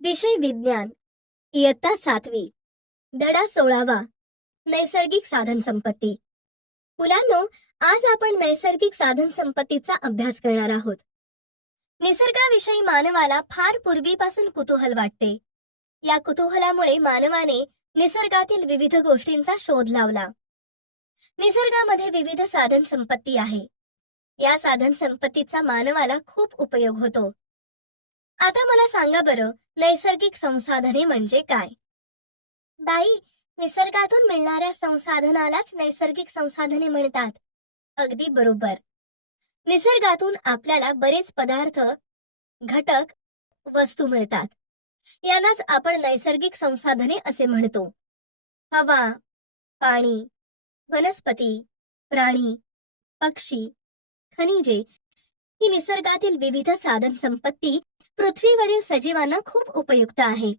विषय विज्ञान, इयत्ता 7वी, धडा 16वा, नैसर्गिक साधन संपत्ती. मुलांनो, आज आपण नैसर्गिक साधन संपत्तीचा अभ्यास करणार आहोत. निसर्गाविषयी मानवाला फार पूर्वीपासून कुतूहल वाटते. या कुतूहलामुळे मानवाने निसर्गातील विविध गोष्टींचा शोध लावला. निसर्गामध्ये विविध साधन संपत्ती आहे. या साधन संपत्तीचा मानवाला खूप उपयोग होतो. आता मला सांगा बरं, नैसर्गिक संसाधने म्हणजे काय? बाई, निसर्गातून मिळणाऱ्या संसाधनालाच नैसर्गिक संसाधने म्हणतात. अगदी बरोबर. निसर्गातून आपल्याला बरेच पदार्थ, घटक, वस्तू मिळतात. यांनाच आपण नैसर्गिक संसाधने असे म्हणतो. हवा, पाणी, वनस्पती, प्राणी, पक्षी, खनिजे ही निसर्गातील विविध साधन संपत्ती पृथ्वीवरील सजीवांना खूप उपयुक्त आहे.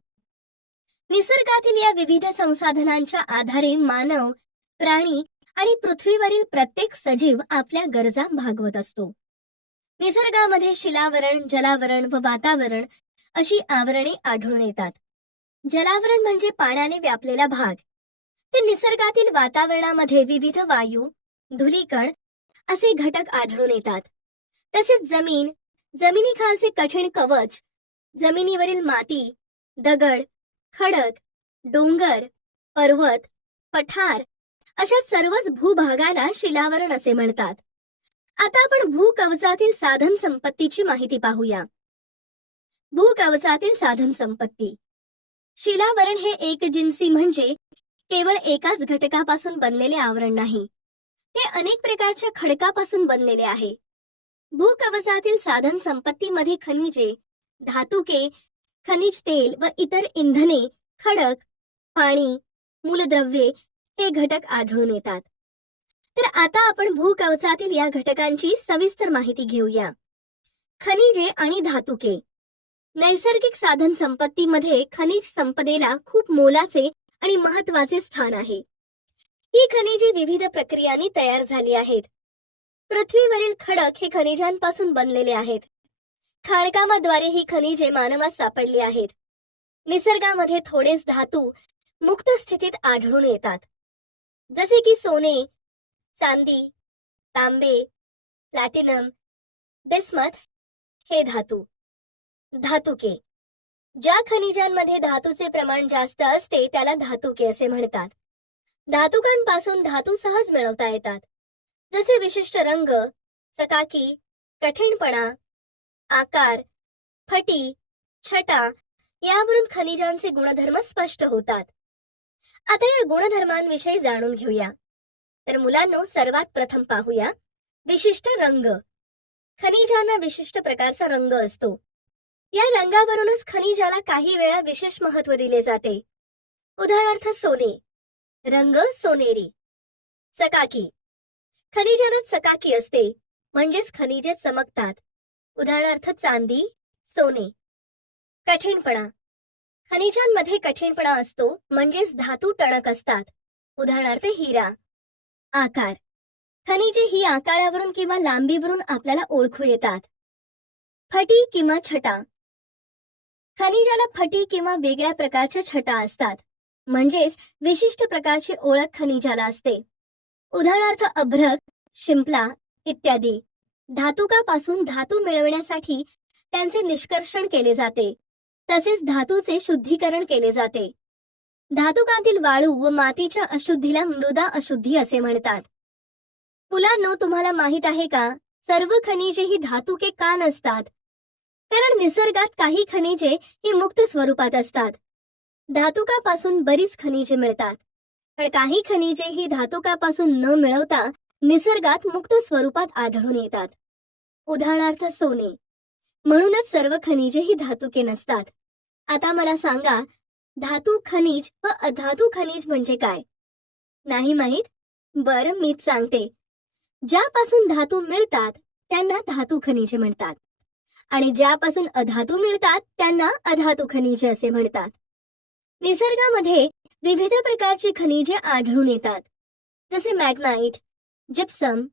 निसर्गातील या विविध संसाधनांच्या आधारे मानव, प्राणी आणि पृथ्वीवरील प्रत्येक सजीव आपल्या गरजा भागवत असतो. निसर्गामध्ये शिलावरण, जलावरण व वातावरण अशी आवरणे आढळून येतात. जलावरण म्हणजे पाण्याने व्यापलेला भाग. ते निसर्गातील वातावरणामध्ये विविध वायू, धूलिकण असे घटक आढळून येतात. तसेच जमीन, जमिनीखालचे कठीण कवच, जमिनीवरील माती, दगड, खडक, डोंगर, पर्वत, पठार अशा सर्वच भूभागाला शिलावरण असे म्हणतात. आता आपण भूकवचातील साधन संपत्तीची माहिती पाहूया. भूकवचातील साधन संपत्ती. शिलावरण हे एकजिन्सी म्हणजे केवळ एकाच घटकापासून बनलेले आवरण नाही. ते अनेक प्रकारच्या खडकापासून बनलेले आहे. भूकवचातील साधन संपत्तीमध्ये खनिजे, धातुके, खनिज तेल व इतर इंधने, खडक, पाणी, मूलद्रव्ये हे घटक आढळून येतात. तर आता आपण भूकवचातील या घटकांची सविस्तर माहिती घेऊया. खनिजे आणि धातुके. नैसर्गिक साधन संपत्तीमध्ये खनिज संपदेला खूप मोलाचे आणि महत्वाचे स्थान आहे. ही खनिजे विविध प्रक्रियांनी तयार झाली आहेत. पृथ्वीवरील खडक हे खनिजांपासून बनलेले आहेत. खाणकामाद्वारे ही खनिजे मानवास सापडली आहेत. निसर्गामध्ये थोडेच धातू मुक्त स्थितीत आढळून येतात, जसे की सोने, चांदी, तांबे, प्लॅटिनम, बिस्मथ हे धातू. धातुके. ज्या खनिजांमध्ये धातूचे प्रमाण जास्त असते त्याला धातुके असे म्हणतात. धातुकांपासून धातू सहज मिळवता येतात, जसे विशिष्ट रंग, चकाकी, कठीणपणा, आकार, फटी, छटा यावरून खनिजांचे गुणधर्म स्पष्ट होतात. आता या गुणधर्मांविषयी जाणून घेऊया. तर मुलांनो, सर्वात प्रथम पाहूया विशिष्ट रंग. खनिजांना विशिष्ट प्रकारचा रंग असतो. या रंगावरूनच खनिजाला काही वेळा विशेष महत्त्व दिले जाते. उदाहरणार्थ सोने, रंग सोनेरी. चकाकी. खनिजांना चकाकी असते, म्हणजेच खनिजे चमकतात. उदाहरणार्थ चांदी, सोने. कठीणपणा. खनिजांमध्ये कठीणपणा असतो, म्हणजेच धातू टणक असतात. उदाहरणार्थ हिरा. आकार. खनिजे ही आकारावरून किंवा लांबीवरून आपल्याला ओळखू येतात. फटी किंवा छटा. खनिजाला फटी किंवा वेगळ्या प्रकारच्या छटा असतात, म्हणजेच विशिष्ट प्रकारची ओळख खनिजाला असते. उदाहरणार्थ अभ्रक, शिंपला इत्यादी. धातुकापासून धातू मिळवण्यासाठी त्यांचे निष्कर्षण केले जाते, तसेच धातूचे शुद्धीकरण केले जाते. धातुकातील वाळू व मातीच्या अशुद्धीला मृदा अशुद्धी असे म्हणतात. मुलांनो, तुम्हाला माहित आहे का, सर्व खनिजे ही धातुके का नसतात? कारण निसर्गात काही खनिजे ही मुक्त स्वरूपात असतात. धातुकापासून बरीच खनिजे मिळतात, पण काही खनिजे ही धातुकापासून न मिळवता निसर्गात मुक्त स्वरूपात आढळून येतात. उदाहरणार्थ सोने. म्हणूनच सर्व खनिजे ही धातुके नसतात. आता मला सांगा, धातू खनिज व अधातू खनिज म्हणजे काय? नाही माहित? बरं, मीच सांगते. ज्यापासून धातू मिळतात त्यांना धातू खनिजे म्हणतात, आणि ज्यापासून अधातू मिळतात त्यांना अधातू खनिजे असे म्हणतात. निसर्गामध्ये विविध प्रकारची खनिजे आढळून येतात, जसे मॅग्नाइट, जिप्सम,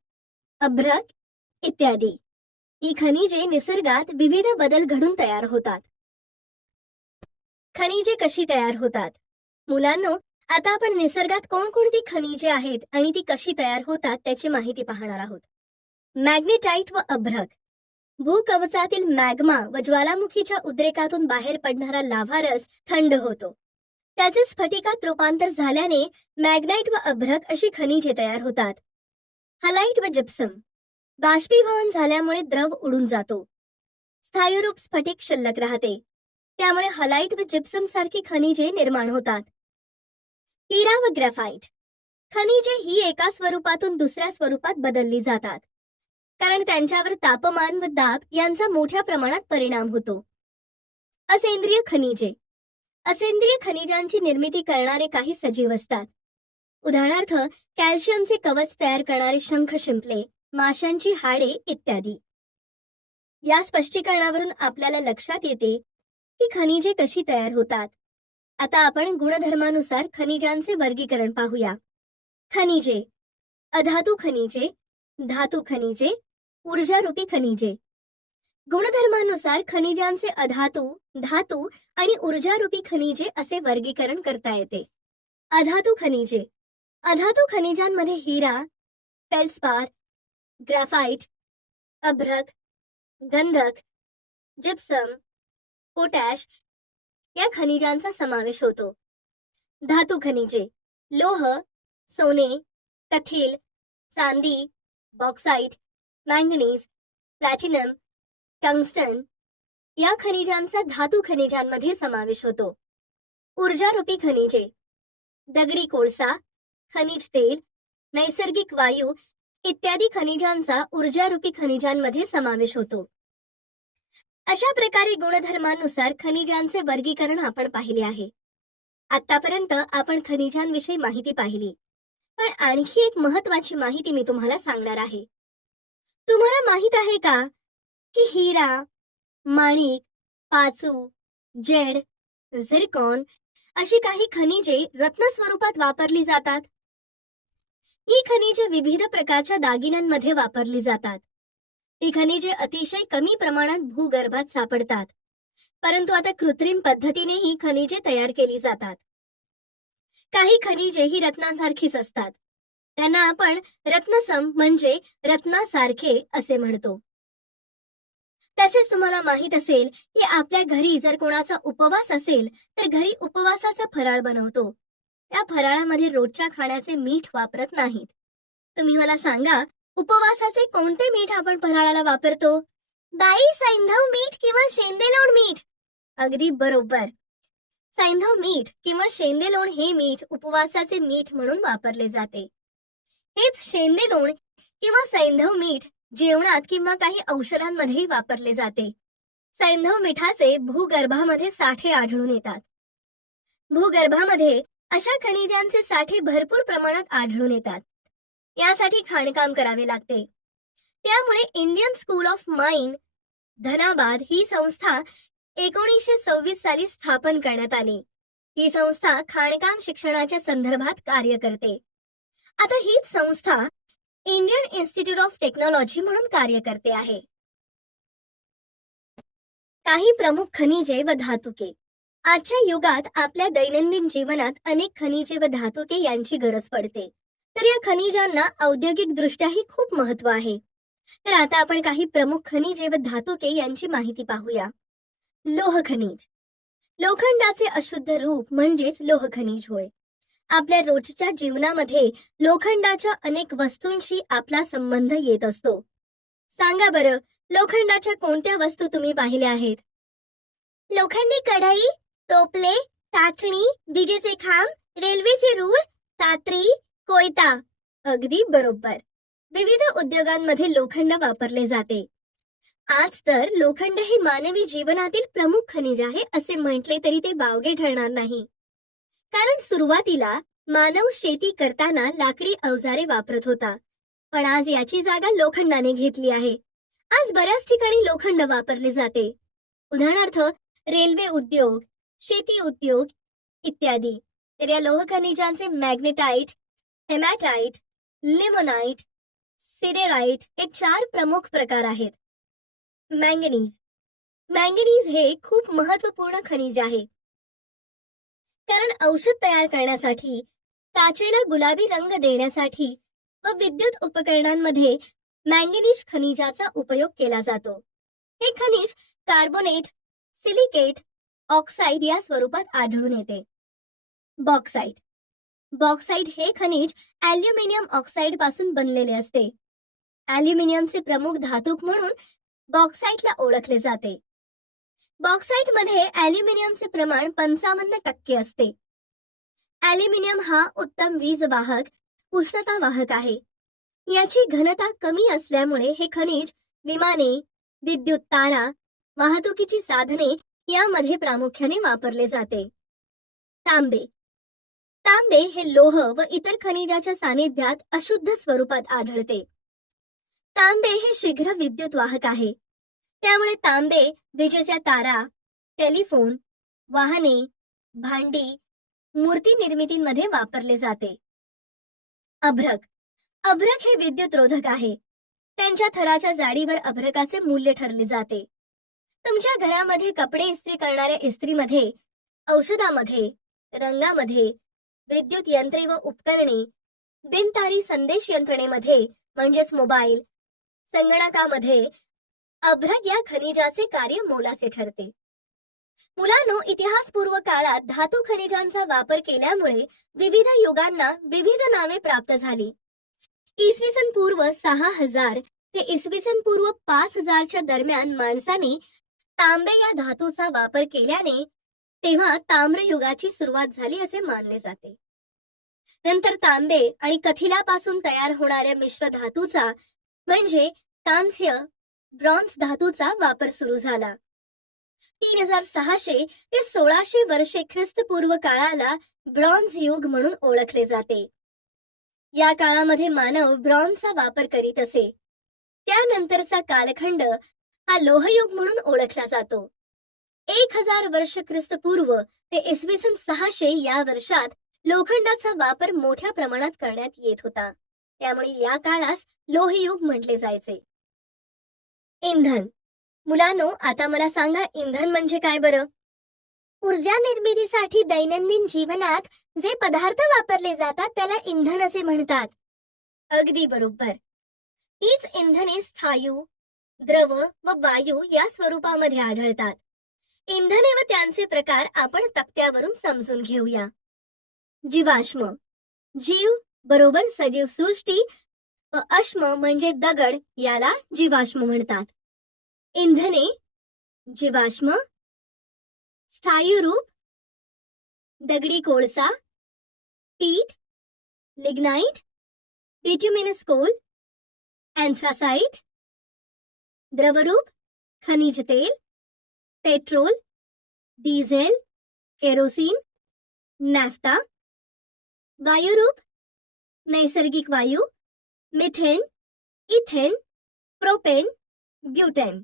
अभ्रक इत्यादी. ही खनिजे निसर्गात विविध बदल घडून तयार होतात. खनिजे कशी तयार होतात? मुलांनो, आता आपण निसर्गात कोणकोणती खनिजे आहेत आणि ती कशी तयार होतात त्याची माहिती पाहणार आहोत. मॅग्नेटाइट व अभ्रक. भूकवचातील मॅग्मा व ज्वालामुखीच्या उद्रेकातून बाहेर पडणारा लाव्हा रस थंड होतो. त्याचे स्फटिकात रूपांतर झाल्याने मॅग्नाइट व अभ्रक अशी खनिजे तयार होतात. हलाइट व जिप्सम. बाष्पीभवन झाल्यामुळे द्रव उडून जातो. स्थायीरूप स्फटिक शिल्लक राहते. त्यामुळे हलाइट व जिप्सम सारखी खनिजे निर्माण होतात. हिरा व ग्रेफाइट. खनिजे ही एका स्वरूपातून दुसऱ्या स्वरूपात बदलली जातात, कारण त्यांच्यावर तापमान व दाब यांचा मोठ्या प्रमाणात परिणाम होतो. असेंद्रिय खनिजे. असेंद्रिय खनिजांची निर्मिती करणारे काही सजीव असतात. उदाहरणार्थ कॅल्शियमचे कवच तयार करणारे शंख शिंपले, माशांची हाडे इत्यादी. या स्पष्टीकरणावरून आपल्याला लक्षात येते की खनिजे कशी तयार होतात. आता आपण गुणधर्मानुसार खनिजांचे वर्गीकरण पाहूया. खनिजे: अधातू खनिजे, धातू खनिजे, ऊर्जारूपी खनिजे. गुणधर्मानुसार खनिजांचे अधातू, धातू आणि ऊर्जारूपी खनिजे असे वर्गीकरण करता येते. अधातू खनिजे. अधातू खनिजांमध्ये हिरा, फेल्स्पार, ग्राफाइट, अभ्रक, गंधक, जिप्सम, पोटॅश या खनिजांचा समावेश होतो. धातू खनिजे: लोह, सोने, कथील, चांदी, बॉक्साइट, मॅंगनीज, प्लॅटिनम, टंगस्टन या खनिजांचा धातू खनिजांमध्ये समावेश होतो. ऊर्जारूपी खनिजे: दगडी कोळसा, खनिज तेल, नैसर्गिक वायू इत्यादी खनिजांचा ऊर्जारूपी खनिजांमध्ये समावेश होतो. अशा प्रकारे गुणधर्मानुसार खनिजांचे वर्गीकरण आपण पाहिले आहे. आतापर्यंत आपण खनिजांविषयी माहिती पाहिली, पण आणखी एक महत्त्वाची माहिती मी तुम्हाला सांगणार आहे. तुम्हाला माहित आहे का की हिरा, माणिक, पाचू, जेड, झिरकॉन अशी काही खनिजे रत्न स्वरूपात वापरली जातात. ही खनिजे विविध प्रकारच्या दागिन्यांमध्ये वापरली जातात. ही खनिजे अतिशय कमी प्रमाणात भूगर्भात सापडतात, परंतु आता कृत्रिम पद्धतीने ही खनिजे तयार केली जातात. काही खनिजे ही रत्नासारखीच असतात. त्यांना आपण रत्नसम म्हणजे रत्नासारखे असे म्हणतो. तसेच तुम्हाला माहित असेल की आपल्या घरी जर कोणाचा उपवास असेल तर घरी उपवासाचा फराळ बनवतो. त्या फराळामध्ये रोजच्या खाण्याचे मीठ वापरत नाहीत. तुम्ही मला सांगा, उपवासाचे कोणते मीठ आपण फराळाला वापरतो? बाई, सैंधव मीठ किंवा शेंदेलोण मीठ. अगदी बरोबर. सैंधव मीठ किंवा शेंदेलोण हे मीठ उपवासाचे मीठ म्हणून वापरले जाते. हेच शेंदेलोण किंवा सैंधव मीठ जेवणात किंवा काही औषधांमध्येही वापरले जाते. सैंधव मिठाचे भूगर्भामध्ये साठे आढळून येतात. भूगर्भामध्ये अशा खनिजांचे साठे भरपूर प्रमाणात आढळून येतात. यासाठी खाणकाम करावे लागते. त्यामुळे Indian school of mine, Dhanbad ही संस्था 1926 साली स्थापन करण्यात आली. ही संस्था खाणकाम शिक्षणाच्या संदर्भात कार्य करते. आता हीच संस्था इंडियन इन्स्टिट्यूट ऑफ टेक्नॉलॉजी म्हणून कार्य करते आहे. काही प्रमुख खनिजे व धातुके. आजच्या युगात आपल्या दैनंदिन जीवनात अनेक खनिजे व धातुके यांची गरज पडते. तर या खनिजांना औद्योगिक दृष्ट्याही खूप महत्त्व आहे. तर आता आपण काही प्रमुख खनिजे व धातुके यांची माहिती पाहूया. लोह खनिज. लोखंडाचे अशुद्ध रूप म्हणजेच लोह खनिज होय. आपल्या रोजच्या जीवनामध्ये लोखंडाच्या अनेक वस्तूंशी आपला संबंध येत असतो. सांगा बरं, लोखंडाच्या कोणत्या वस्तू तुम्ही पाहिल्या आहेत? लोखंडी कढई, टोपले, टाचणी, विजेचे खांब, रेल्वेचे रूळ, कात्री, कोयता. अगदी बरोबर. विविध उद्योगांमध्ये लोखंड वापरले जाते. आज तर लोखंड हे मानवी जीवनातील प्रमुख खनिज आहे असे म्हटले तरी ते वावगे ठरणार नाही. कारण सुरुवातीला मानव शेती करताना लाकडी अवजारे वापरत होता, पण आज याची जागा लोखंडाने घेतली आहे. आज बऱ्याच ठिकाणी लोखंड वापरले जाते. उदाहरणार्थ रेल्वे उद्योग, शेती उद्योग इत्यादी. तर या लोह खनिजांचे मॅग्नेटाइट, हेमॅटाइट, लिमोनाइट, सिडेराइट हे 4 प्रमुख प्रकार आहेत. मॅंगनीज. मॅंगनीज हे खूप महत्त्वपूर्ण खनिज आहे. कारण औषध तयार करण्यासाठी, काचेला गुलाबी रंग देण्यासाठी व विद्युत उपकरणांमध्ये मॅंगनीज खनिजाचा उपयोग केला जातो. हे खनिज कार्बोनेट, सिलिकेट, ऑक्साईड या स्वरूपात आढळून येते. बॉक्साईट. बॉक्साईट हे खनिज ॲल्युमिनियम ऑक्साईड पासून बनलेले असते. ॲल्युमिनियमचे प्रमुख धातूक म्हणून बॉक्साईटला ओळखले जाते. बॉक्साईटमध्ये ॲल्युमिनियमचे प्रमाण 55% असते. ॲल्युमिनियम हा उत्तम वीज वाहक, उष्णता वाहक आहे. याची घनता कमी असल्यामुळे हे खनिज विमाने, विद्युत तारा, वाहतुकीची साधने यामध्ये प्रामुख्याने वापरले जाते. तांबे. तांबे हे लोह व इतर खनिजाच्या सानिध्यात अशुद्ध स्वरूपात आढळते. तांबे हे शीघ्र विद्युत वाहक आहे. त्यामुळे तांबे विजेच्या तारा, टेलिफोन, वाहने, भांडी, मूर्ती निर्मितीमध्ये वापरले जाते. अभ्रक. अभ्रक हे विद्युत रोधक आहे. त्यांच्या थराच्या जाडीवर अभ्रकाचे मूल्य ठरले जाते. तुमच्या घरामध्ये कपडे इस्त्री करणाऱ्या इस्त्रीमध्ये, औषधामध्ये, रंगामध्ये, विद्युत यंत्रे व उपकरणे, बिनतारी संदेश यंत्रणेमध्ये म्हणजेच मोबाईल, संगणकामध्ये अभ्रक या खनिजाचे कार्य मोलाचे ठरते. मुलांनो, इतिहासपूर्व काळात धातू खनिजांचा वापर केल्यामुळे विविध युगांना विविध नावे प्राप्त झाली. इसवी सन पूर्व 6000 ते इसवी सन पूर्व 5000 च्या दरम्यान माणसाने तांबे या धातूचा वापर केल्याने तेव्हा ताम्र युगाची सुरुवात झाली असे मानले जाते. नंतर तांबे आणि कथिलापासून तयार होणाऱ्या मिश्र धातूचा म्हणजे कांस्य, ब्रॉन्झ धातूचा वापर सुरू झाला. 3600 ते 1600 वर्षे ख्रिस्तपूर्व काळाला ब्रॉन्झ युग म्हणून ओळखले जाते. या काळामध्ये मानव ब्रॉन्झचा वापर करीत असे. त्यानंतरचा कालखंड हा लोहयुग म्हणून ओळखला जातो. 1000 वर्ष ख्रिस्तपूर्व ते इसवी सन 600 या वर्षात लोखंडाचा वापर मोठ्या प्रमाणात करण्यात येत होता. त्यामुळे या काळास लोहयुग म्हटले जायचे. इंधन. मुलांनो, आता मला सांगा, इंधन म्हणजे काय बरं? ऊर्जा निर्मितीसाठी दैनंदिन जीवनात जे पदार्थ वापरले जातात त्याला इंधन असे म्हणतात. अगदी बरोबर. हीच इंधने स्थायू, द्रव व वायू या स्वरूपामध्ये आढळतात. इंधने व त्यांचे प्रकार आपण तक्त्यावरून समजून घेऊया. जीवाश्म. जीव बरोबर सजीव सृष्टी व अश्म म्हणजे दगड, याला जीवाश्म म्हणतात. इंधने, जीवाश्म, स्थायू रूप, दगडी कोळसा, पीठ, लिग्नाइट, बिट्युमिनस कोल, एंथ्रासाइट, द्रवरूप, खनिज तेल, पेट्रोल, डिझेल, केरोसिन, नॅफ्ता, वायुरूप, नैसर्गिक वायू, मिथेन, इथेन, प्रोपेन, ब्युटेन.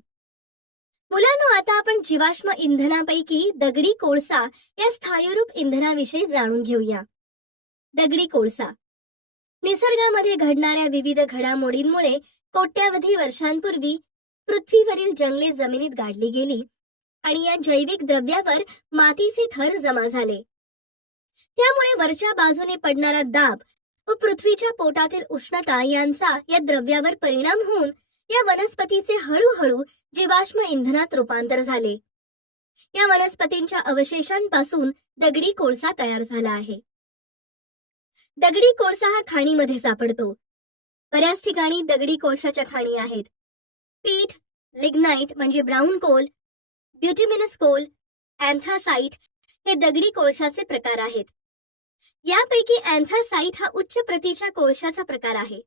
मुलांनो, आता आपण जीवाश्म इंधनापैकी दगडी कोळसा या स्थायूरूप इंधनाविषयी जाणून घेऊया. दगडी कोळसा. निसर्गामध्ये घडणाऱ्या विविध घडामोडींमुळे कोट्यावधी वर्षांपूर्वी पृथ्वीवरील जंगले जमिनीत गाडली गेली आणि या जैविक द्रव्यावर मातीचे थर जमा झाले. त्यामुळे वरच्या बाजूने पडणारा दाब व पृथ्वीच्या पोटातील उष्णता यांचा या द्रव्यावर परिणाम होऊन या वनस्पतीचे हळूहळू जीवाश्म इंधनात रूपांतर झाले. या वनस्पतींच्या अवशेषांपासून दगडी कोळसा तयार झाला आहे. दगडी कोळसा हा खाणीमध्ये सापडतो. बऱ्याच ठिकाणी दगडी कोळशाच्या खाणी आहेत. पीठ, लिग्नाइट म्हणजे ब्राऊन कोल, ब्युटिमिनस कोल, एंथ्रासाइट हे दगडी कोळशाचे प्रकार आहेत. यापैकी एंथ्रासाइट हा उच्च प्रतीच्या कोळशाचा प्रकार आहे.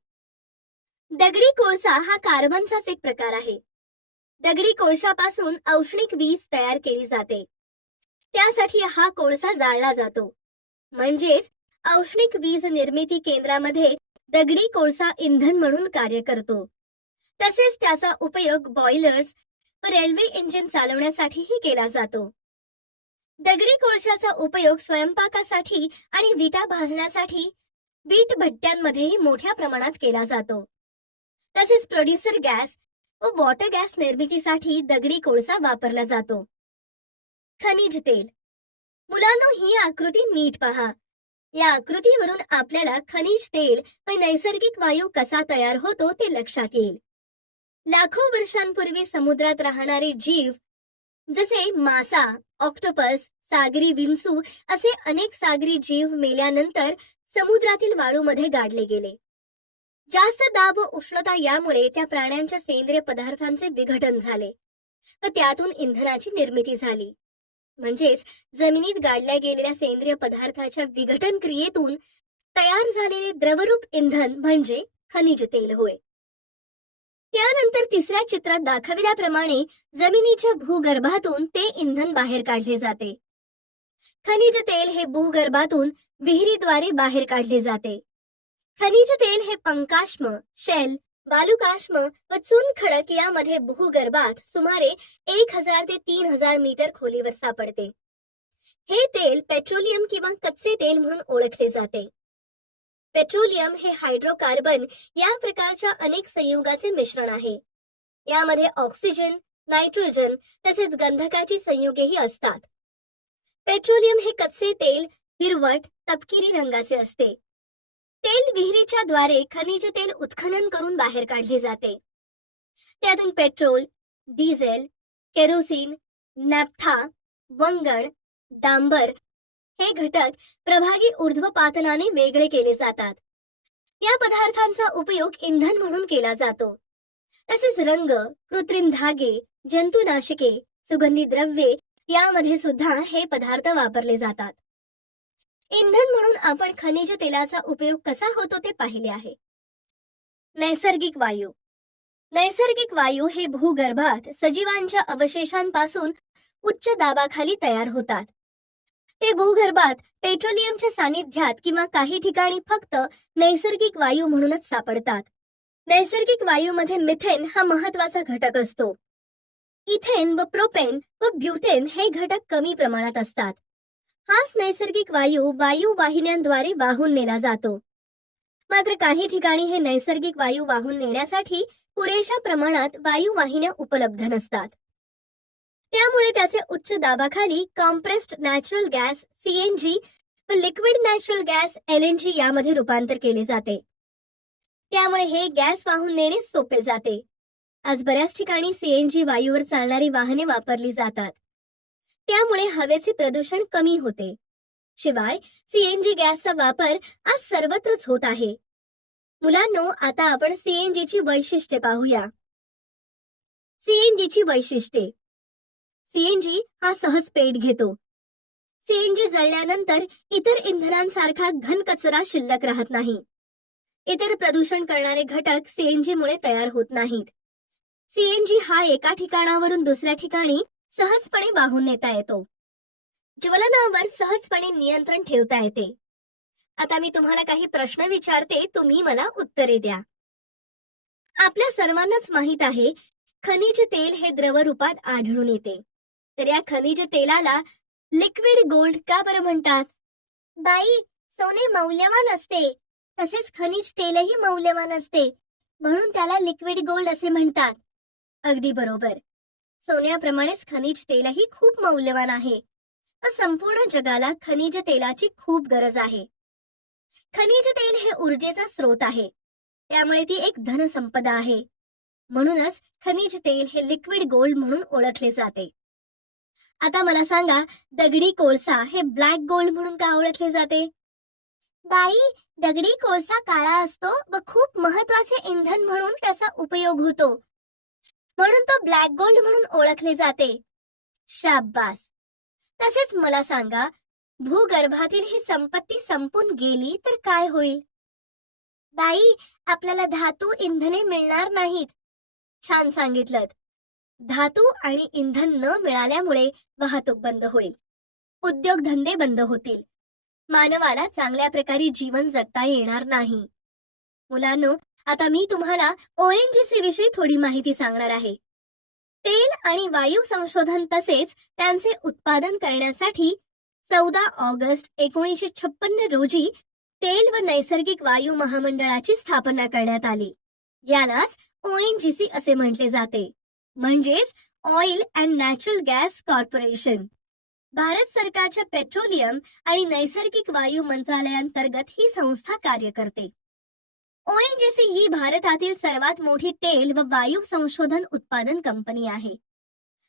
दगडी कोळसा हा कार्बनचाच एक प्रकार आहे. दगडी कोळशापासून औष्णिक वीज तयार केली जाते. त्यासाठी हा कोळसा जाळला जातो. म्हणजेच औष्णिक वीज निर्मिती केंद्रामध्ये दगडी कोळसा इंधन म्हणून कार्य करतो. तसेच त्याचा उपयोग बॉयलर्स व रेल्वे इंजिन चालवण्यासाठीही केला जातो. दगडी कोळशाचा उपयोग स्वयंपाकासाठी आणि विटा भाजण्यासाठी वीट भट्ट्यांमध्येही मोठ्या प्रमाणात केला जातो. तसेच प्रोड्युसर गॅस व वॉटर गॅस निर्मितीसाठी दगडी कोळसा वापरला जातो. खनिज तेल. मुलांनो, ही आकृती नीट पहा. या आकृतीवरून आपल्याला खनिज तेल व नैसर्गिक वायू कसा तयार होतो ते लक्षात येईल. लाखो वर्षांपूर्वी समुद्रात राहणारे जीव जसे मासा, ऑक्टोपस, सागरी विंचू असे अनेक सागरी जीव मेल्यानंतर समुद्रातील वाळूमध्ये गाडले गेले. जास्त दाब व उष्णता यामुळे त्या प्राण्यांच्या सेंद्रिय पदार्थांचे विघटन झाले व त्यातून इंधनाची निर्मिती झाली. म्हणजेच जमिनीत गाडल्या गेलेल्या सेंद्रिय पदार्थाच्या विघटन क्रियेतून तयार झालेले द्रवरूप इंधन म्हणजे खनिज तेल होय. त्यानंतर तिसऱ्या चित्रात दाखविल्याप्रमाणे जमिनीच्या भूगर्भातून ते इंधन बाहेर काढले जाते. खनिज तेल हे भूगर्भातून विहिरीद्वारे बाहेर काढले जाते. खनिज तेल हे पंकाश्म, शेल, वालुकाश्म व चुनखडक यामध्ये भूगर्भात सुमारे 1000 ते 3000 मीटर खोलीवर सापडते. हे तेल पेट्रोलियम किंवा कच्चे तेल म्हणून ओळखले जाते. पेट्रोलियम हे हायड्रोकार्बन या प्रकारच्या अनेक संयुगाचे मिश्रण आहे. यामध्ये ऑक्सिजन, नायट्रोजन तसेच गंधकाची संयुगेही असतात. पेट्रोलियम हे कच्चे तेल हिरवट तपकिरी रंगाचे असते. तेल विहिरीच्या द्वारे खनिज तेल उत्खनन करून बाहेर काढले जाते. त्यातून पेट्रोल, डिझेल, केरोसिन, नॅफ्था, वंगण, डांबर हे घटक प्रभागी ऊर्ध्वपातनाने वेगळे केले जातात. या पदार्थांचा उपयोग इंधन म्हणून केला जातो. तसेच रंग, कृत्रिम धागे, जंतुनाशके, सुगंधी द्रव्ये यामध्ये सुद्धा हे पदार्थ वापरले जातात. इंधन म्हणून आपण खनिज तेलाचा उपयोग कसा होतो ते पाहिले आहे. नैसर्गिक वायू. नैसर्गिक वायू हे भूगर्भात सजीवांच्या अवशेषांपासून उच्च दाबाखाली तयार होतात. ते भूगर्भात पेट्रोलियमच्या सानिध्यात किंवा काही ठिकाणी फक्त नैसर्गिक वायू म्हणूनच सापडतात. नैसर्गिक वायूमध्ये मिथेन हा महत्वाचा घटक असतो. इथेन व प्रोपेन व ब्युटेन हे घटक कमी प्रमाणात असतात. हाच नैसर्गिक वायू वायुवाहिन्यांद्वारे वाहून नेला जातो. मात्र काही ठिकाणी हे नैसर्गिक वायू वाहून नेण्यासाठी पुरेशा प्रमाणात वायुवाहिन्या उपलब्ध नसतात. त्यामुळे त्याचे उच्च दाबाखाली कॉम्प्रेस्ड नॅचरल गॅस CNG व लिक्विड नॅचरल गॅस LNG यामध्ये रूपांतर केले जाते. त्यामुळे हे गॅस वाहून नेणे सोपे जाते. आज बऱ्याच ठिकाणी CNG वायूवर चालणारी वाहने वापरली जातात. त्यामुळे हवेचे प्रदूषण कमी होते. शिवाय CNG गॅसचा वापर आज सर्वत्रच होत आहे. मुलांनो, आता आपण CNG ची वैशिष्ट्ये पाहूया. CNG ची वैशिष्ट्ये. CNG हा सहज पेट घेतो. CNG जळल्यानंतर इतर इंधनांसारखा घन कचरा शिल्लक राहत नाही. इतर प्रदूषण करणारे घटक CNG मुळे तयार होत नाहीत. CNG हा एका ठिकाणावरून दुसऱ्या ठिकाणी सहजपणे वाहून नेता येतो. ज्वलनावर सहजपणे नियंत्रण ठेवता येते. आता मी तुम्हाला काही प्रश्न विचारते, तुम्ही मला उत्तरे द्या. आपल्या सर्वांनाच माहित आहे खनिज तेल हे द्रव रूपात आढळून येते. तर या खनिज तेलाला लिक्विड गोल्ड का बरं म्हणतात? बाई, सोने मौल्यवान असते, तसेच खनिज तेलही मौल्यवान असते, म्हणून त्याला लिक्विड गोल्ड असे म्हणतात. अगदी बरोबर. सोन्याप्रमाणेच खनिज तेलही खूप मौल्यवान आहे. संपूर्ण जगाला खनिज तेलाची खूप गरज आहे. खनिज तेल हे ऊर्जेचा स्रोत आहे. त्यामुळे ती एक धनसंपदा आहे. म्हणूनच खनिज तेल हे लिक्विड गोल्ड म्हणून ओळखले जाते. आता मला सांगा, दगडी कोळसा हे ब्लॅक गोल्ड म्हणून का ओळखले जाते? बाई, दगडी कोळसा काळा असतो व खूप महत्वाचे इंधन म्हणून त्याचा उपयोग होतो, म्हणून तो ब्लॅक गोल्ड म्हणून ओळखले जाते. शाबास. तसेच मला सांगा, भूगर्भातील ही संपत्ती संपून गेली तर काय होईल? बाई, आपल्याला धातू इंधने मिळणार नाहीत. छान सांगितलं. धातू आणि इंधन न मिळाल्यामुळे वाहतूक बंद होईल, उद्योगधंदे बंद होतील, मानवाला चांगल्या प्रकारे जीवन जगता येणार नाही. मुलांनो, आता मी तुम्हाला ONGC विषयी थोडी माहिती सांगणार आहे. तेल आणि वायू संशोधन तसेच त्यांचे उत्पादन करण्यासाठी 14 ऑगस्ट 1956 रोजी तेल व नैसर्गिक वायू महामंडळाची स्थापना करण्यात आली. यालाच ONGC असे म्हटले जाते, म्हणजेच oil and natural gas corporation. Bharat सरकारच्या पेट्रोलियम आणि नैसर्गिक वायू मंत्रालयांतर्गत ही संस्था कार्य करते. ओएनजीसी ही भारतातील सर्वात मोठी तेल व वायू संशोधन उत्पादन कंपनी आहे.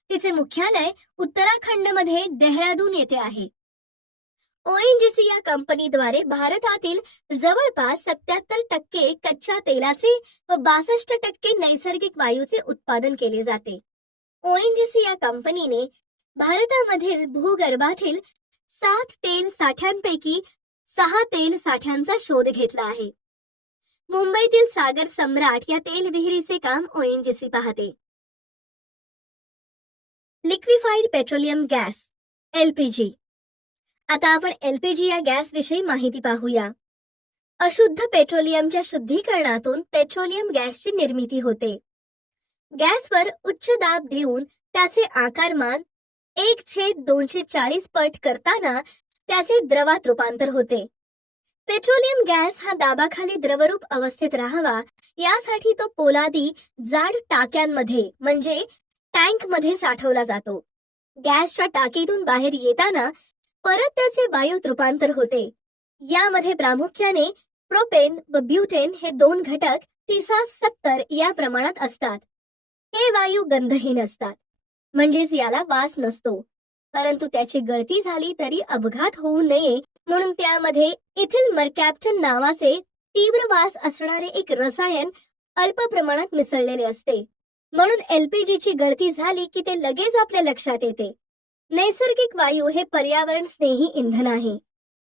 तिचे मुख्यालय उत्तराखंडमध्ये देहरादून येथे आहे. ओएनजीसी या कंपनीद्वारे भारतातील जवळपास 77% कच्च्या तेलाचे व 62% नैसर्गिक वायूचे उत्पादन केले जाते. ओएनजीसी या कंपनीने भारतामधील भूगर्भातील 7 तेल साठ्यांपैकी 6 तेल साठ्यांचा शोध घेतला आहे. मुंबईतील सागर सम्राट या तेल विहिरीचे काम ओएनजीसी पाहते. Liquefied petroleum gas LPG. आता आपण एलपीजी या गॅस विषयी माहिती पाहूया. अशुद्ध पेट्रोलियमच्या शुद्धीकरणातून पेट्रोलियम गॅसची निर्मिती होते. गॅसवर उच्च दाब देऊन त्याचे आकारमान 1/240 पट करताना त्याचे द्रवात रूपांतर होते. पेट्रोलियम गॅस हा दाबाखाली द्रवरूप अवस्थेत राहावा यासाठी तो पोलादी जाड टाक्यांमध्ये म्हणजे टँकमध्ये साठवला जातो. गॅसच्या टाकीतून बाहेर येताना परत त्याचे वायूत रूपांतर होते. यामध्ये प्रामुख्याने प्रोपेन व ब्युटेन हे 2 घटक 30-70 या प्रमाणात असतात. हे वायू गंधहीन असतात, म्हणजेच याला वास नसतो. परंतु त्याची गळती झाली तरी अपघात होऊ नये म्हणून त्यामध्ये इथिल मर्कॅप्टन नावाचे तीव्र वास असणारे एक रसायन अल्प प्रमाणात मिसळलेले असते. म्हणून एलपीजीची गळती झाली की ते लगेच आपल्या लक्षात येते. नैसर्गिक वायू हे पर्यावरण स्नेही इंधन आहे,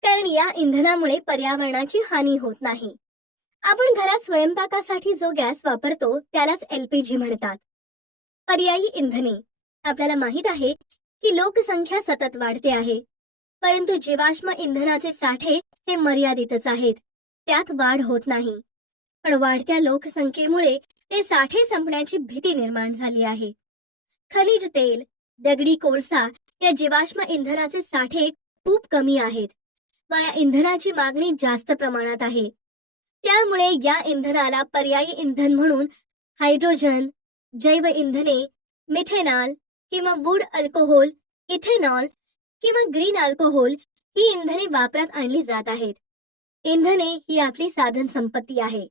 कारण या इंधनामुळे पर्यावरणाची हानी होत नाही. आपण घरात स्वयंपाकासाठी जो गॅस वापरतो त्यालाच एलपीजी म्हणतात. पर्यायी इंधने. आपल्याला माहित आहे की लोकसंख्या सतत वाढते आहे, परंतु जीवाश्म इंधनाचे साठे हे मर्यादितच आहेत. त्यात वाढ होत नाही. पण वाढत्या लोकसंख्येमुळे ते साठे संपण्याची भीती निर्माण झाली आहे. खनिज तेल, दगडी कोळसा या जीवाश्म इंधनाचे साठे खूप कमी आहेत व या इंधनाची मागणी जास्त प्रमाणात आहे. त्यामुळे या इंधनाला पर्यायी इंधन म्हणून हायड्रोजन, जैव इंधने, मिथेनॉल किंवा वूड अल्कोहोल, इथेनॉल किंवा ग्रीन अल्कोहोल ही इंधने वापरात आणली जात आहेत. इंधने ही आपली साधन संपत्ती आहे.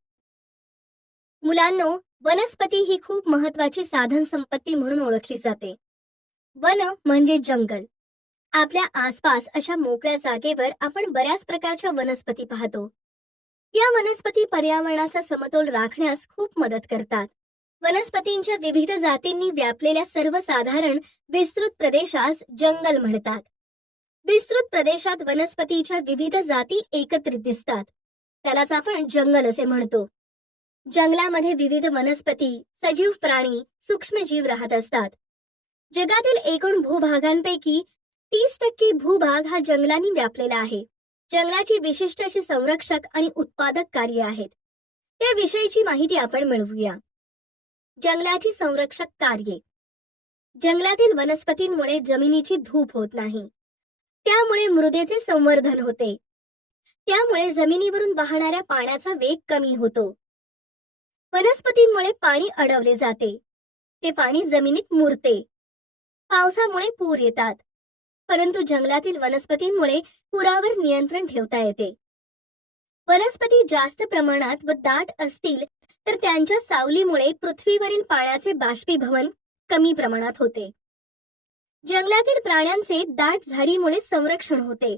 मुलांनो, वनस्पती ही खूप महत्वाची साधन संपत्ती म्हणून ओळखली जाते. वन म्हणजे जंगल. आपल्या आसपास अशा मोकळ्या जागेवर आपण बऱ्याच प्रकारच्या वनस्पती पाहतो. या वनस्पती पर्यावरणाचा समतोल राखण्यास खूप मदत करतात. वनस्पतींच्या विविध जातींनी व्यापलेल्या सर्वसाधारण विस्तृत प्रदेशास जंगल म्हणतात. विस्तृत प्रदेशात वनस्पतीच्या विविध जाती एकत्रित दिसतात, त्यालाच आपण जंगल असे म्हणतो. जंगलामध्ये विविध वनस्पती, सजीव प्राणी, सूक्ष्मजीव राहत असतात. जगातील एकूण भूभागांपैकी 30% भूभाग हा जंगलांनी व्यापलेला आहे. जंगलाची विशिष्ट अशी संरक्षक आणि उत्पादक कार्य आहेत. त्या विषयीची माहिती आपण मिळवूया. जंगलाची संरक्षक कार्ये. जंगलातील वनस्पतींमुळे जमिनीची धूप होत नाही, त्यामुळे मृदेचे संवर्धन होते. त्यामुळे जमिनीवरून वाहणाऱ्या पाण्याचा वेग कमी होतो. वनस्पतींमुळे पाणी अडवले जाते. ते पाणी जमिनीत मुरते. पावसामुळे पूर येतात, परंतु जंगलातील वनस्पतींमुळे पुरावर नियंत्रण ठेवता येते. वनस्पती जास्त प्रमाणात व दाट असतील तर त्यांच्या सावलीमुळे पृथ्वीवरील पाण्याचे बाष्पीभवन कमी प्रमाणात होते. जंगलातील प्राण्यांचे दाट झाडीमुळे संरक्षण होते.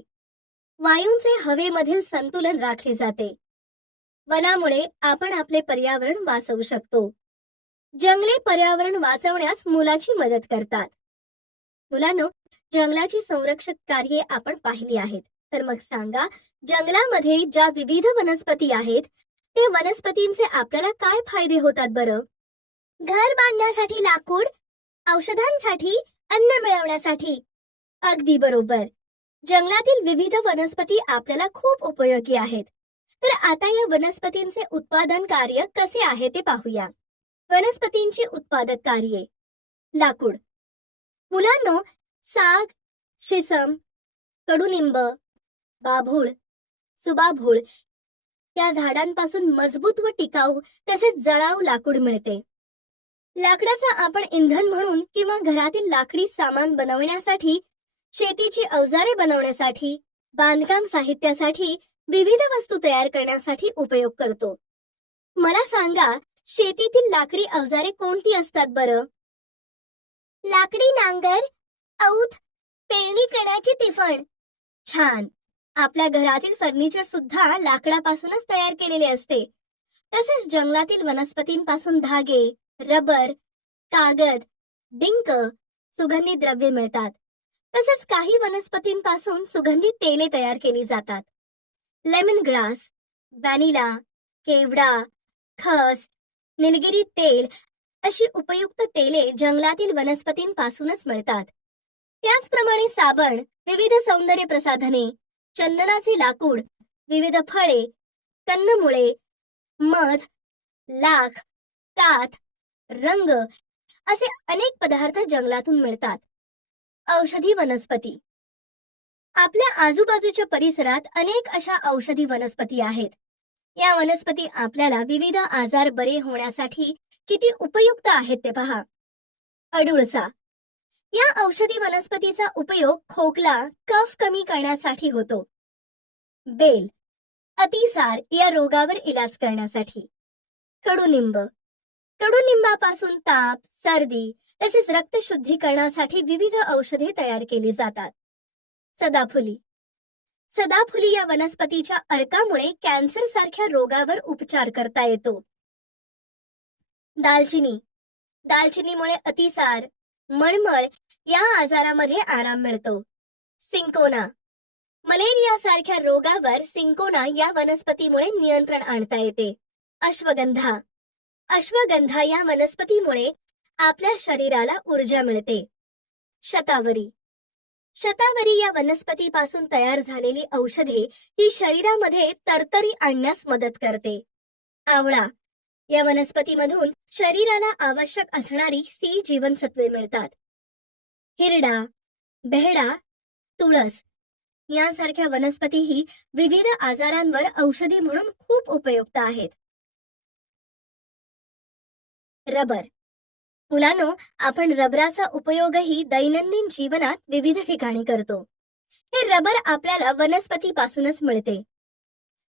वायूंचे हवेमधील संतुलन राखले जाते. वनामुळे आपण आपले पर्यावरण वाचवू शकतो. जंगले पर्यावरण वाचवण्यास मोलाची मदत करतात. मुलांनो, जंगलाची संरक्षक कार्ये आपण पाहिली आहेत. तर मग सांगा, जंगलामध्ये ज्या विविध वनस्पती आहेत ते वनस्पतींचे आपल्याला काय फायदे होतात बरं? घर बांधण्यासाठी लाकूड, औषधांसाठी, अन्न मिळवण्यासाठी. अगदी बरोबर. जंगलातील विविध वनस्पती आपल्याला खूप उपयोगी आहेत. तर आता या वनस्पतींचे उत्पादन कार्य कसे आहे ते पाहूया. वनस्पतींची उत्पादक कार्ये. लाकूड. मुलांनो, साग, शिसम, कडुनिंब, बाभूळ, सुबाभूळ या झाडांपासून मजबूत व टिकाऊ तसेच जळाऊ लाकूड मिळते. लाकडाचा आपण इंधन म्हणून किंवा घरातील लाकडी सामान बनवण्यासाठी शेतीची अवजारे बनवण्यासाठी, बांधकाम साहित्यासाठी, विविध वस्तू तयार करण्यासाठी उपयोग करतो. मला सांगा, शेतीतील लाकडी अवजारे कोणती असतात बरं? लाकडी नांगर, औत, पेरणी करण्याची तिफण. छान. आपल्या घरातील फर्निचर सुद्धा लाकडापासूनच तयार केलेले असते. तसेच जंगलातील वनस्पतींपासून धागे, रबर, कागद, डिंक, सुगंधी द्रव्ये मिळतात. तसेच काही वनस्पतींपासून सुगंधी तेले तयार केली जातात. लेमन ग्रास, व्हॅनिला, केवडा, खस, निलगिरी तेल अशी उपयुक्त तेले जंगलातील वनस्पतींपासूनच मिळतात. त्याचप्रमाणे साबण, विविध सौंदर्य प्रसाधने, चंदनाचे लाकूड, विविध फळे, कंदमुळे, मध, लाख, काथ, रंग असे अनेक पदार्थ जंगलातून मिळतात. औषधी वनस्पती. आपल्या आजूबाजूच्या परिसरात अनेक अशा औषधी वनस्पती आहेत. या वनस्पती आपल्याला विविध आजार बरे होण्यासाठी किती उपयुक्त आहेत ते पहा. अडुळसा. या औषधी वनस्पतीचा उपयोग खोकला, कफ कमी करण्यासाठी होतो. बेल, अतिसार या रोगावर इलाज करण्यासाठी. कडुनिंब. कडुनिंबापासून ताप, सर्दी तसेच रक्त शुद्धीकरणासाठी विविध औषधे तयार केली जातात. सदाफुली. सदाफुली या वनस्पतीच्या अर्कामुळे कॅन्सर सारख्या रोगावर उपचार करता येतो. दालचिनी. दालचिनीमुळे अतिसार, मळमळ या आजारामध्ये आराम मिळतो. सिंकोना. मलेरिया सारख्या रोगावर सिंकोना या वनस्पतीमुळे नियंत्रण आणता येते. अश्वगंधा. अश्वगंधा या वनस्पतीमुळे आपल्या शरीराला ऊर्जा मिळते. शतावरी. शतावरी या वनस्पतीपासून तयार झालेली औषधे ही शरीरामध्ये तरतरी आणण्यास मदत करते. आवळा. या वनस्पतीमधून शरीराला आवश्यक असणारी सी जीवनसत्वे मिळतात. हिरडा, बेहडा, तुळस यांसारख्या वनस्पतीही विविध आजारांवर औषधी म्हणून खूप उपयुक्त आहेत. रबर. मुलांनो, आपण रबराचा उपयोगही दैनंदिन जीवनात विविध ठिकाणी करतो. हे रबर आपल्याला वनस्पतीपासूनच मिळते.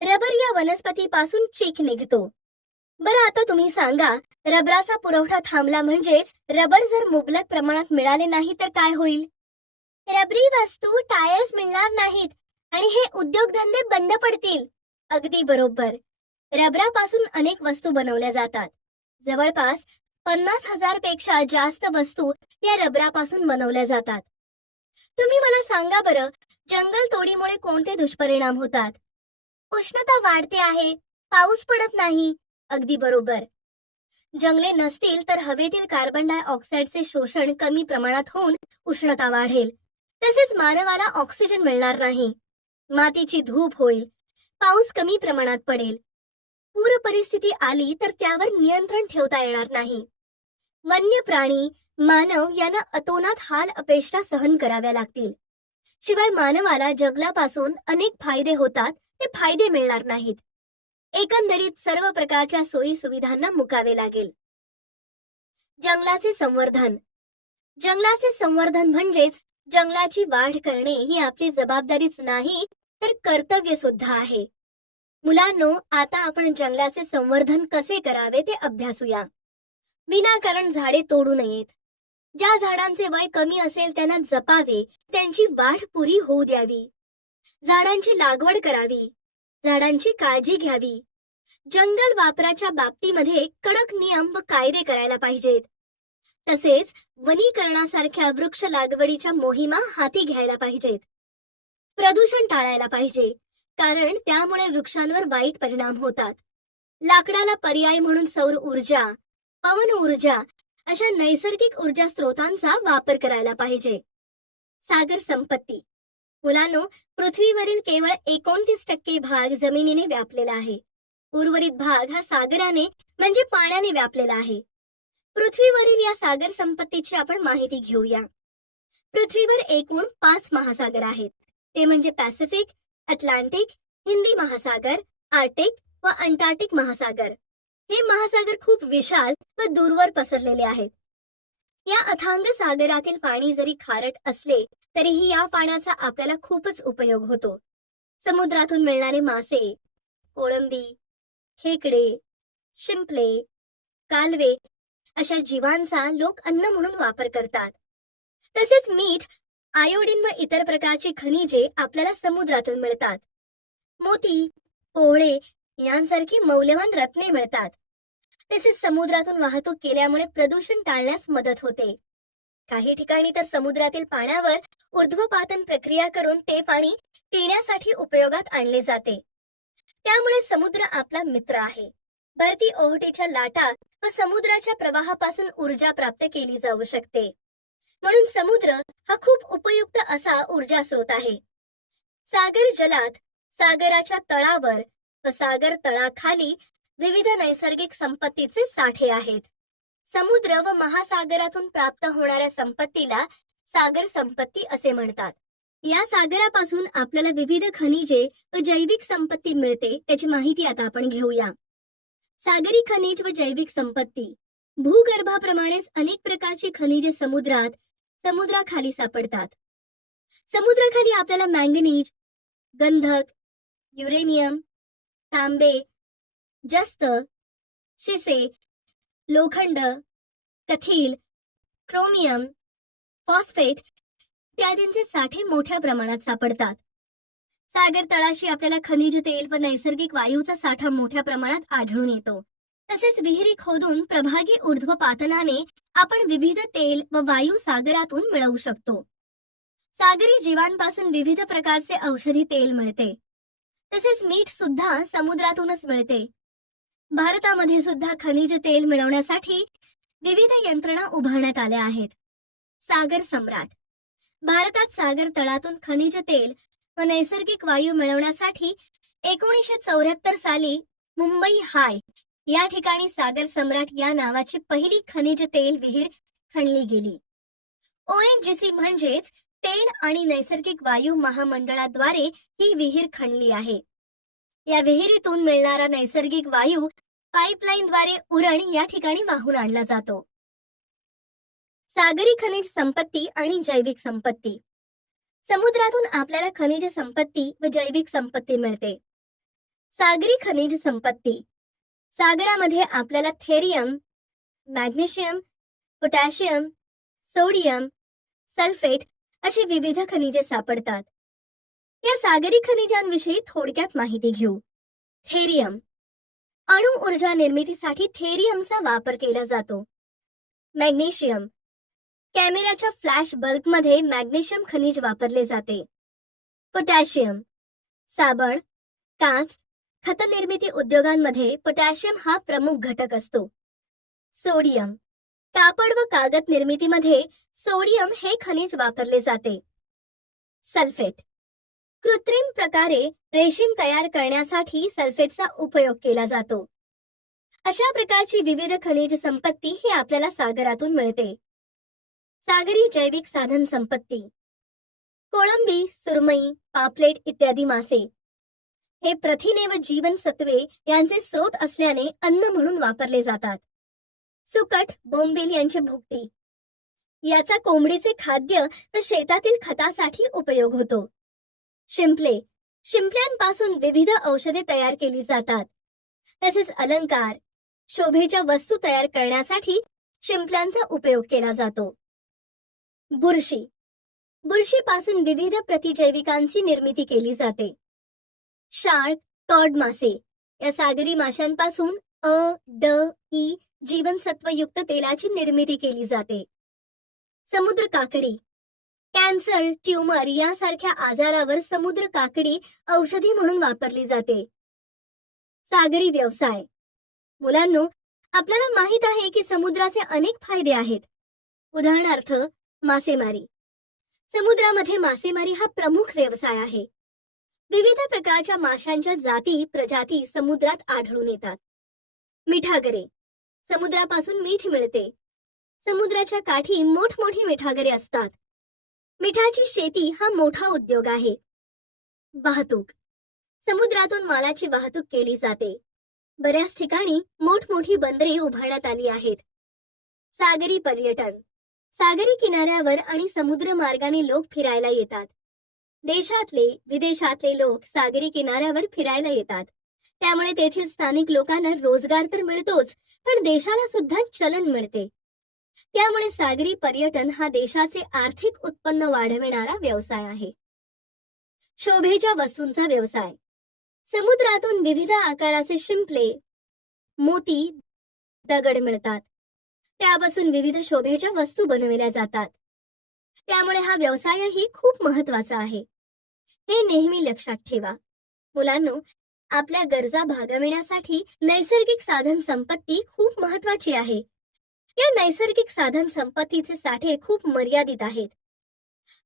रबर या वनस्पतीपासून चीक निघतो. बरं, आता तुम्ही सांगा, रबराचा पुरवठा थांबला म्हणजेच रबर जर मुबलक प्रमाणात मिळाले नाही तर काय होईल? रबरी वस्तू, टायर्स मिळणार नाहीत आणि हे उद्योगधंदे बंद पडतील. अगदी बरोबर. रबरापासून अनेक वस्तू बनवल्या जातात. जवळपास 50,000 पेक्षा जास्त वस्तू या रबरापासून बनवल्या जातात. तुम्ही मला सांगा बरं, जंगल तोडीमुळे कोणते दुष्परिणाम होतात? उष्णता वाढते आहे, पाऊस पडत नाही. अगदी बरोबर. जंगले नसतील तर हवेतील कार्बन डायऑक्साईडचे शोषण कमी प्रमाणात होऊन उष्णता वाढेल. तसेच मानवाला ऑक्सिजन मिळणार नाही. मातीची धूप होईल. पाऊस कमी प्रमाणात पडेल. पूर परिस्थिती आली तर त्यावर नियंत्रण ठेवता येणार नाही. वन्य प्राणी, मानव यांना अतोनात हाल अपेष्टा सहन कराव्या लागतील. शिवाय मानवाला जंगलापासून अनेक फायदे होतात, ते फायदे मिळणार नाहीत. एकंदरीत सर्व प्रकारच्या सोयी सुविधांना मुकावे लागेल. जंगलाचे संवर्धन. जंगलाचे संवर्धन म्हणजेच जंगलाची वाढ करणे ही आपली जबाबदारीच नाही तर कर्तव्य सुद्धा आहे. मुलांनो, आता आपण जंगलाचे संवर्धन कसे करावे ते अभ्यासूया. विनाकारण झाडे तोडू नयेत. ज्या झाडांचे वय कमी असेल त्यांना जपावे, त्यांची वाढ पुरी होऊ द्यावी. झाडांची लागवड करावी. झाडांची काळजी घ्यावी. जंगल वापराच्या बाबतीमध्ये कडक नियम व कायदे करायला पाहिजेत. तसेच वनीकरणासारख्या वृक्ष लागवडीच्या मोहिमा हाती घ्यायला पाहिजेत. प्रदूषण टाळायला पाहिजे, कारण त्यामुळे वृक्षांवर वाईट परिणाम होतात. लाकडाला पर्याय म्हणून सौर ऊर्जा, पवन ऊर्जा अशा नैसर्गिक ऊर्जा स्रोतांचा वापर करायला पाहिजे. सागर संपत्ती. मुलांनो, पृथ्वीवरील केवळ 29% भाग जमिनीने व्यापलेला आहे. उर्वरित भाग हा सागराने म्हणजे पाण्याने व्यापलेला आहे. पृथ्वीवरील या सागर संपत्तीची आपण माहिती घेऊया. पृथ्वीवर एकूण 5 महासागर आहेत. ते म्हणजे पॅसिफिक, अटलांटिक, हिंदी महासागर, आर्टिक व अंटार्क्टिक महासागर. हे महासागर खूप विशाल व दूरवर पसरलेले आहेत. या अथांग सागरातील पाणी जरी खारट असले तरीही या पाण्याचा आपल्याला खूपच उपयोग होतो. समुद्रातून मिळणारे मासे, कोळंबी, खेकडे, शिंपले, कालवे अशा जीवांचा लोक अन्न म्हणून वापर करतात. तसेच मीठ, आयोडीन व इतर प्रकारची खनिजे आपल्याला समुद्रातून मिळतात. मोती, पोहळे यांसारखी मौल्यवान रत्ने मिळतात. तसेच समुद्रातून वाहतूक केल्यामुळे प्रदूषण टाळण्यास मदत होते. काही ठिकाणी तर समुद्रातील पाण्यावर ऊर्ध्वपातन प्रक्रिया करून ते पाणी पिण्यासाठी उपयोगात आणले जाते. त्यामुळे समुद्र आपला मित्र आहे. भरती ओहोटीच्या लाटा व समुद्राच्या प्रवाहापासून ऊर्जा प्राप्त केली जाऊ शकते. म्हणून समुद्र हा खूप उपयुक्त असा ऊर्जा स्रोत आहे. सागर जलात, सागराच्या तळावर व सागर तळाखाली विविध नैसर्गिक संपत्तीचे साठे आहेत. समुद्र व महासागरातून प्राप्त होणाऱ्या संपत्तीला सागर संपत्ती असे म्हणतात. या सागरापासून आपल्याला विविध खनिजे व जैविक संपत्ती मिळते, त्याची माहिती आता आपण घेऊया. सागरी खनिज व जैविक संपत्ती. भूगर्भाप्रमाणेच अनेक प्रकारची खनिजे समुद्राखाली सापडतात. समुद्राखाली आपल्याला मॅंगनीज, गंधक, युरेनियम, तांबे, जस्त, शिसे, लोखंड, कथील, क्रोमियम, फॉस्फेट इत्यादींचे साठे मोठ्या प्रमाणात सापडतात. सागर तळाशी आपल्याला खनिज तेल व नैसर्गिक वायूचा साठा मोठ्या प्रमाणात आढळून येतो. तसेच विहिरी खोदून प्रभागी ऊर्ध्वपातनाने आपण विविध तेल व वायू सागरातून मिळवू शकतो. सागरी जीवांपासून विविध प्रकारचे औषधी तेल मिळते. तसेच मीठ सुद्धा समुद्रातूनच मिळते. भारतामध्ये सुद्धा खनिज तेल मिळवण्यासाठी विविध यंत्रणा उभारण्यात आल्या आहेत. सागर सम्राट. भारतात सागर तळातून खनिज तेल व नैसर्गिक वायू मिळवण्यासाठी 1974 साली मुंबई हाय या ठिकाणी सागर सम्राट या नावाची पहिली खनिज तेल विहीर खणली गेली. ONGC म्हणजेच तेल आणि नैसर्गिक वायू महामंडळाद्वारे ही विहीर खणली आहे. या विहिरीतून मिळणारा नैसर्गिक वायू पाईपलाईनद्वारे उरण या ठिकाणी वाहून आणला जातो. सागरी खनिज संपत्ती आणि जैविक संपत्ती. समुद्रातून आपल्याला खनिज संपत्ती व जैविक संपत्ती मिळते. सागरी खनिज संपत्ती. सागरामध्ये आपल्याला thorium, magnesium, potassium, sodium, sulphate अशी विविध खनिजे सापडतात. या सागरी खनिजांविषयी थोडक्यात माहिती घेऊ. थेरियम. अणु ऊर्जा निर्मितीसाठी थेरियमचा वापर केला जातो. मॅग्नेशियम. कॅमेऱ्याच्या फ्लॅश बल्बमध्ये मॅग्नेशियम खनिज वापरले जाते. पोटॅशियम. साबण, काच, खत निर्मिती उद्योगांमध्ये पोटॅशियम हा प्रमुख घटक असतो. सोडियम. कापड व कागद निर्मितीमध्ये सोडियम हे खनिज वापरले जाते. सल्फेट. कृत्रिम प्रकारे रेशीम तयार करण्यासाठी सल्फेटचा उपयोग केला जातो. अशा प्रकारची विविध खनिज संपत्ती ही आपल्याला सागरातून मिळते. सागरी जैविक साधन संपत्ती. कोळंबी, सुरमई, पापलेट इत्यादी मासे हे प्रथिने व जीवनसत्वे यांचे स्रोत असल्याने अन्न म्हणून वापरले जातात. सुकट, बोंबील यांची भुकटी. याचा कोंबडीचे खाद्य व शेतातील खतासाठी उपयोग होतो. शिंपले. शिंपल्यांपासून विविध औषधे तयार केली जातात. तसेच अलंकार, शोभेच्या वस्तू तयार करण्यासाठी शिंपल्यांचा उपयोग केला जातो. बुरशी. बुरशीपासून विविध प्रतिजैविकांची निर्मिती केली जाते. शार्क, कॉड मासे या सागरी माशांपासून ड, ई जीवनसत्वयुक्त तेलाची निर्मिती केली जाते. समुद्र काकडी. कॅन्सर, ट्यूमर यासारख्या आजारावर समुद्र काकडी औषधी म्हणून वापरली जाते. सागरी व्यवसाय. मुलांनो, आपल्याला माहित आहे की समुद्राचे अनेक फायदे आहेत. उदाहरणार्थ मासेमारी. समुद्रामध्ये मासेमारी हा प्रमुख व्यवसाय आहे. विविध प्रकारच्या माशांच्या जाती प्रजाती समुद्रात आढळून येतात. मिठागरे. समुद्रापासून मीठ मिळते. समुद्राच्या काठी मोठमोठी मिठागरे असतात. मिठाची शेती हा मोठा उद्योग आहे. वाहतूक. समुद्रातून मालाची वाहतूक केली जाते. बऱ्याच ठिकाणी मोठमोठी बंदरे उभारण्यात आली आहेत. सागरी पर्यटन. सागरी किनाऱ्यावर आणि समुद्र मार्गाने लोक फिरायला येतात. देशातले विदेशातले लोक सागरी किनाऱ्यावर फिरायला येतात. त्यामुळे तेथील स्थानिक लोकांना रोजगार तर मिळतोच, पण देशाला सुद्धा चलन मिळते. त्यामुळे सागरी पर्यटन हा देशाचे आर्थिक उत्पन्न वाढविणारा व्यवसाय आहे. शोभेच्या वस्तूंचा व्यवसाय. समुद्रातून विविध आकाराचे शिंपले, मोती, दगड मिळतात. त्यापासून विविध शोभेच्या वस्तू बनविल्या जातात. त्यामुळे हा व्यवसायही खूप महत्वाचा आहे. हे नेहमी लक्षात ठेवा. मुलांनो, आपल्या गरजा भागविण्यासाठी नैसर्गिक साधन संपत्ती खूप महत्वाची आहे. या नैसर्गिक साधन संपत्तीचे साठे खूप मर्यादित आहेत.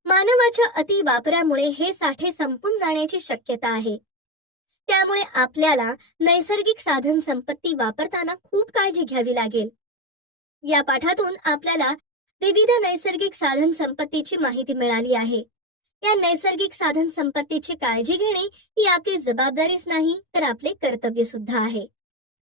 मानवाच्या अति वापरामुळे हे साठे संपून जाण्याची शक्यता आहे. त्यामुळे आपल्याला नैसर्गिक साधन संपत्ती वापरताना खूप काळजी घ्यावी लागेल. या पाठातून आपल्याला विविध नैसर्गिक साधन संपत्तीची माहिती मिळाली आहे. या नैसर्गिक साधन संपत्तीची काळजी घेणे ही आपली जबाबदारीच नाही, तर आपले कर्तव्य सुद्धा आहे.